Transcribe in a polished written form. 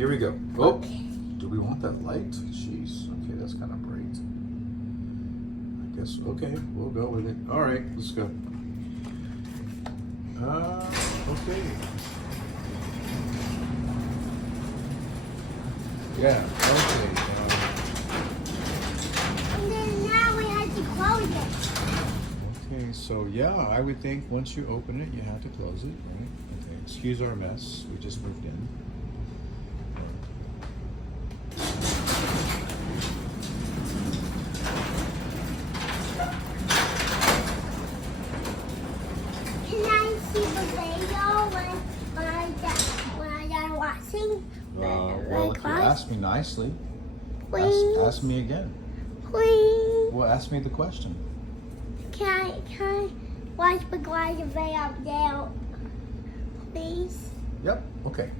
Here we go. Oh, do we want that light? Jeez. Okay, that's kind of bright. I guess. Okay, we'll go with it. All right, let's go. Okay. Yeah. Okay. And then now we have to close it. Okay. So yeah, I would think once you open it, you have to close it, right? Okay. Excuse our mess. We just moved in. Can I see the video when I'm watching? Well, if you ask me nicely, Please. ask me again. Please. Well, ask me the question. Can I watch the video there? Please. Yep. Okay.